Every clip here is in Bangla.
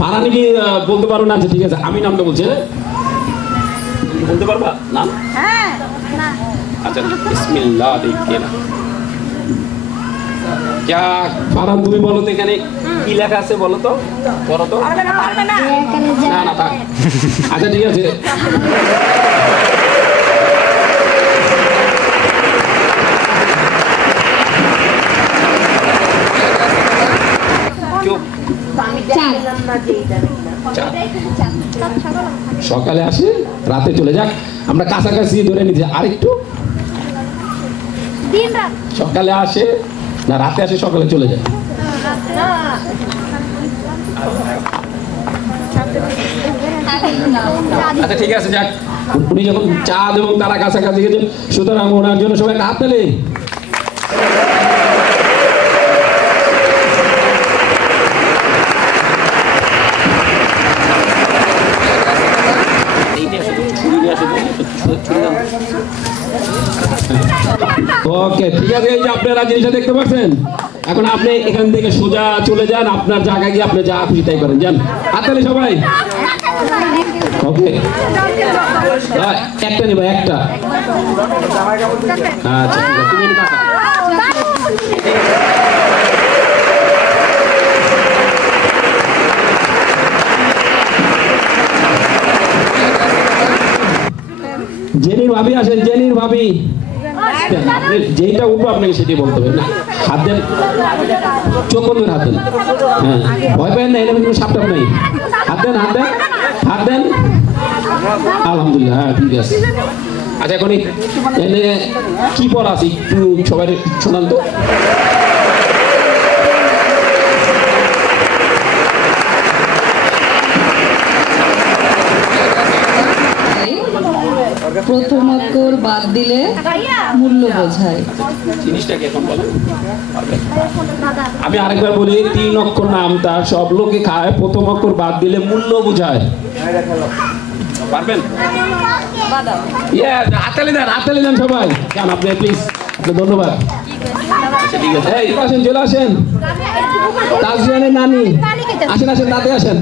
ফারানি কি বলতে পারো না? ঠিক আছে, আমি নামটা বলছি। বলতে পারবা নাম? আচ্ছা, বিসমিল্লাহ দেখে না क्या ফারান, তুমি বলো তো এখানে কি লেখা আছে, বলো তো, পড়ো তো। না না থাক, আচ্ছা ঠিক আছে। সকালে আসে রাতে চলে যাক, আমরা কাছাকাছি ধরে নিচ্ছি। আরেকটু সকালে আসে না রাতে আসে, সকালে চলে যায়। আচ্ছা ঠিক আছে, যাক, উনি যখন চাঁদ এবং তারা কাছাকাছি গেছে, সুতরাং ওনার জন্য সবাই হাত তালি। ওকে ঠিক আছে, এই যে আপনারা জিনিসটা দেখতে পাচ্ছেন, এখন আপনি এখান থেকে সোজা চলে যান, আপনার জায়গায় গিয়ে আপনি যা খুশি তাই করেন, যান। হাততালি সবাই। ওকে, একটা নিবা, একটা। আচ্ছা ঠিক আছে, তুমি টাকা জেনির ভাবি আসেন, জেনির ভাবি। যেইটা উঠবো আপনাকে সেটাই বলতে হবে। না হাত দেন, চোখ বন্ধ হাত দেন। হ্যাঁ, ভয় পেন না, এটা কোনো সাপটাপ নেই। হাত দেন, হাত দেন, হাত দেন। আলহামদুলিল্লাহ, হ্যাঁ ঠিক আছে। আচ্ছা এখন এনে কি পড়া আছে একটু সবাই শোনান তো। প্রথম অক্ষর বাদ দিলে মূল্য বোঝায়। জিনিসটাকে এখন বলেন। আমি আরেকবার বলি, 3 অক্ষর নাম তার সব লোকে খায়, প্রথম অক্ষর বাদ দিলে মূল্য বোঝায়। পারবেন? হাততালি দেন, হাততালি দেন সবাই। যান আপনি প্লিজ, ধন্যবাদ। আচ্ছা ঠিক আছে, এই আসেন, চলে আসেন। তাজরিয়ানের নানি আসেন, আসেন, দাঁতে আসেন।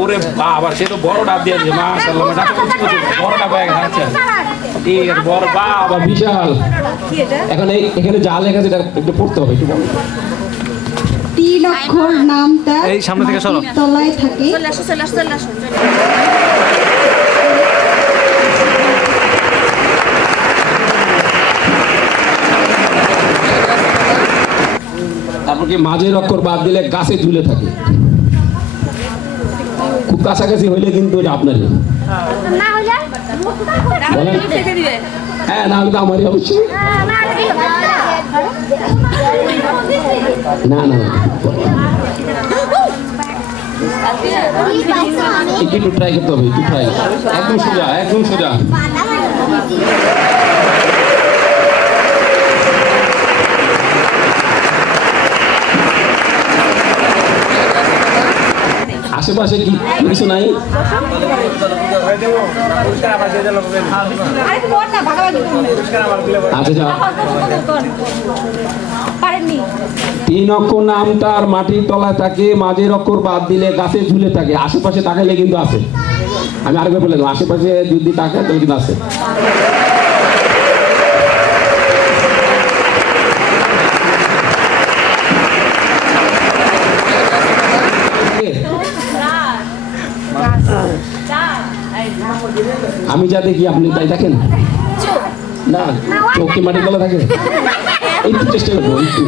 ওরে বাবা, সে তো বড় ডাব দিয়েছে, মাশাআল্লাহ, বড় ডাব হয়ে গেছে। আচ্ছা ঠিক আছে, বড় বাবা বিশাল। এখন এখানে যা লেখা আছে এটা একটু পড়তে হবে, একটু বলো। 3 অক্ষর নামটা এই সামনে থেকে সরো, তলায় থাকে। তারপর কি মাঝের অক্ষর বাদ দিলে গাছে ঝুলে থাকে। খুব কাছাকাছি হইলে কিন্তু এটা আপনারই। হ্যাঁ, না হলে তো আমারই অবশ্যই। না না একটু ট্রাই করতে হবে, একটু ট্রাই। একদম সোজা, একদম সোজা। আশেপাশে কি কিছু নাই? আচ্ছা যা, 3 অক্ষর নাম তার মাটির তলায় থাকে, মাঝের অক্ষর বাদ দিলে গাছে ঝুলে থাকে। আশেপাশে তাকাইলে কিন্তু আছে। আমি আরেকবার বলে দেবো, আশেপাশে যদি তাকায় তাহলে কিন্তু আছে। আমি যা দেখি আপনি তাই দেখেন না? চোখে মাটির তলা থাকে। একটু চেষ্টা করবো, একটু।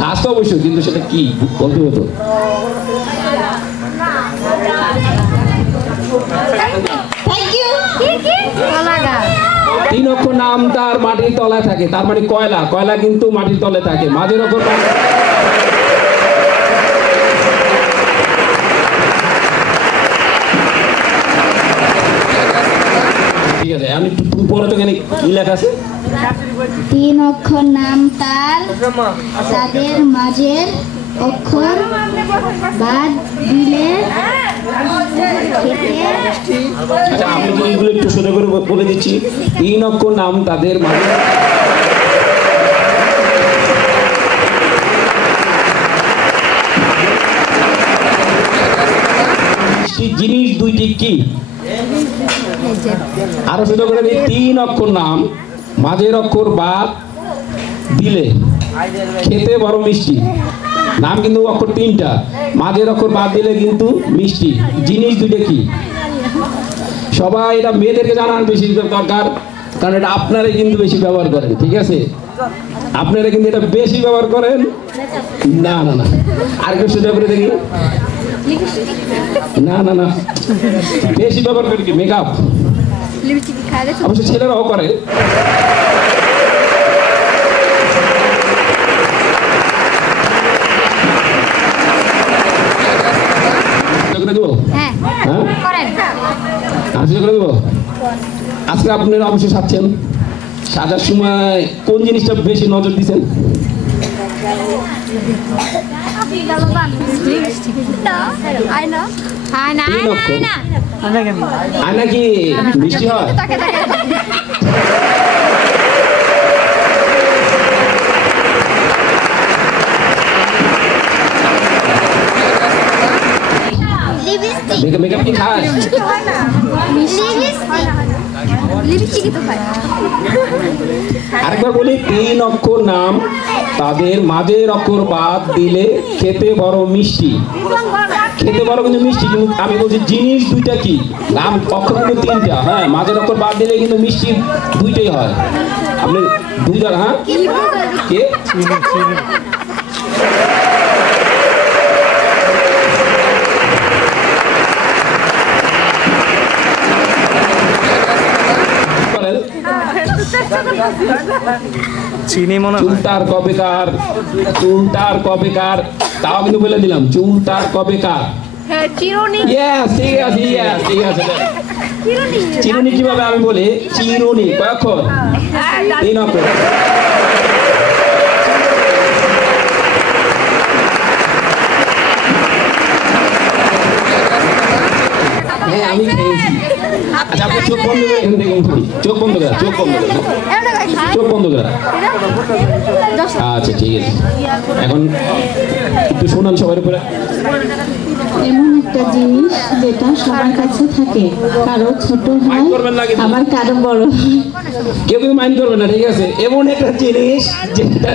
ঘাস তো অবশ্যই, কিন্তু সেটা কি বলতে হতো। তিন অক্ষর নাম তার মাটির তলায় থাকে, তার মানে কয়লা। কয়লা কিন্তু মাটির তলে থাকে। মাঝের অক্ষর ঠিক আছে, আমি একটু তুমি পড়ো তো এখানে কি লেখা আছে? 3 অক্ষর নাম তার, তাদের মাঝের অক্ষর বাদ দিলে খেতে আচ্ছা আমি তো এইগুলো একটু সোজা করে বলে দিচ্ছি। 3 অক্ষর নাম তাদের মাঝে জিনিস দুইটি কি? আরো সোজা করে দিই, 3 অক্ষর নাম মাঝের অক্ষর বাদ দিলে খেতে বড় মিষ্টি। নাম কিন্তু অক্ষর 3টা, মাঝের অক্ষর বাদ দিলে কিন্তু মিষ্টি। জিনিস দুইটা কি? সবাই এটা মেয়েদেরকে জানান বেশি দরকার, কারণ এটা আপনারাই কিন্তু বেশি ব্যবহার করেন, ঠিক আছে? আপনারা কিন্তু এটা বেশি ব্যবহার করেন। না না না, আর কেউ সোজা করে দেখি। না না না, বেশি ব্যবহার করি কি? মেকআপ। অবশ্য ছেলেরাও করে। করে দেবো? হ্যাঁ হ্যাঁ, করেন। আজকে করে দেবো। আজকে আপনারা অবশ্যই সাজছেন, সাজার সময় কোন জিনিসটা বেশি নজর দিচ্ছেন? আয়না আয়না তিন অক্ষর। আয়না আয়না কি মিষ্টি হয়? তাকে তাকে লিপস্টিক মেকআপ কি খায়? লিপস্টিক তো খায়। আরেকবার বলি, 3 অক্ষর নাম তাদের মাঝের অক্ষর বাদ দিলে খেতে বড় মিষ্টি। খেতে বড় কিন্তু মিষ্টি, কিন্তু আমি বলছি জিনিস দুইটা কি? নাম অক্ষর কিন্তু 3টা, হ্যাঁ, মাঝের অক্ষর বাদ দিলে কিন্তু মিষ্টি দুইটাই হয়। আপনি দুইটা, হ্যাঁ, কে? চিনি মনে হয়। চুলটার কবেকার, চুলটার কবেকার, তাও কিন্তু বলে দিলাম, চুলটার কবেকার। হ্যাঁ চিরুনি Yes, ঠিক আছে, yes, ঠিক আছে। চিরুনি কিভাবে আমি বলি? চিরুনি কয় অক্ষর? 3 অক্ষর। হ্যাঁ আমি খেয়েছি। আচ্ছা আপনি চোখ বন্ধ করে এখান থেকে উঠুন। চোখ বন্ধ করে, চোখ বন্ধ করে, চোখ বন্ধ করে। আচ্ছা ঠিক আছে, এখন একটু শোনান সবার উপরে। এমন একটা জিনিস যেটা সবার কাছে থাকে, কারো ছোট হয় আবার কারো বড় হয়। কেউ কিন্তু মাইন্ড করবে না, ঠিক আছে? এমন একটা জিনিস যেটা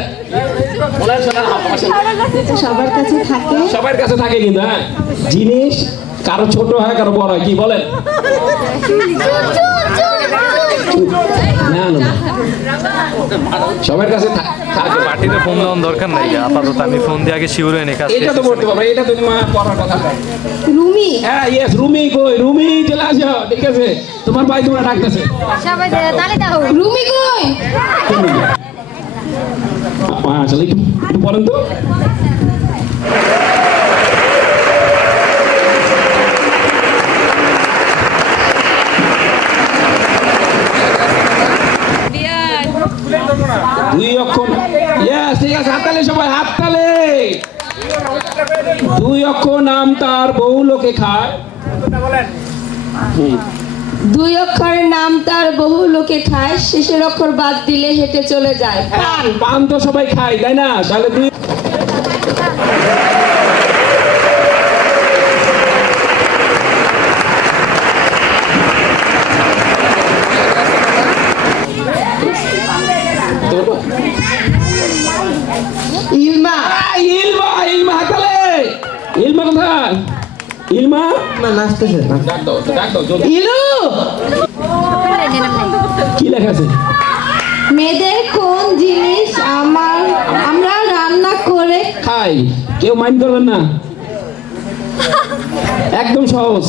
যেটা সবার কাছে থাকে, সবার কাছে থাকে, কিন্তু হ্যাঁ, জিনিস কারো ছোট হয় কারো বড় হয়। কি বলেন? না না না, সবার কাছে থাকে। পার্টিতে ফোন দেওয়ার দরকার নাই, আপাতত আমি ফোন দিয়ে আগে শিওর হয়ে নি কাজ এটা তো বলতে পারবে, এটা তো তোমার পড়ার কথা। রুমি হ্যাঁ ইয়েস, রুমি কই? রুমি চলে আসো, ঠিক আছে? তোমার ভাই তোমার ডাকতেছে। সবাই তালে দাও রুমি কই? আসলে একটু একটু বলেন তো। দুই অক্ষর, ইয়েস ঠিক আছে, হাততালি সবাই, হাততালি। 2 অক্ষর নাম তার বহু লোকে খায়। 2 অক্ষরের নাম তার বহু লোকে খায়, শেষের অক্ষর বাদ দিলে হেঁটে চলে যায়। পান, পান তো সবাই খায়, তাই না? তাহলে 2 ইলমা ইলমা, ইলমা হাততালি। ইলমা কোথায়? ইলমা নাচতেছে না। ডাক দাও, ডাক দাও জলদি। ইলু, কি লেখা আছে? মেয়েদের কোন জিনিস আমরা রান্না করে খাই, কেউ মাইন্ড করবেন না, একদম সহজ।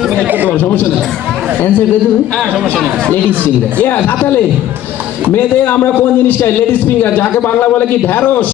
তুমি help করতে পারো, সমস্যা নেই। অ্যানসার করে দেবে? হ্যাঁ সমস্যা নেই। Ladies finger. ইয়েস, হাতালে। মেয়েদের আমরা কোন জিনিস খাই? লেডিস ফিঙ্গার, যাকে বাংলা বলে কি ঢ্যাঁড়স।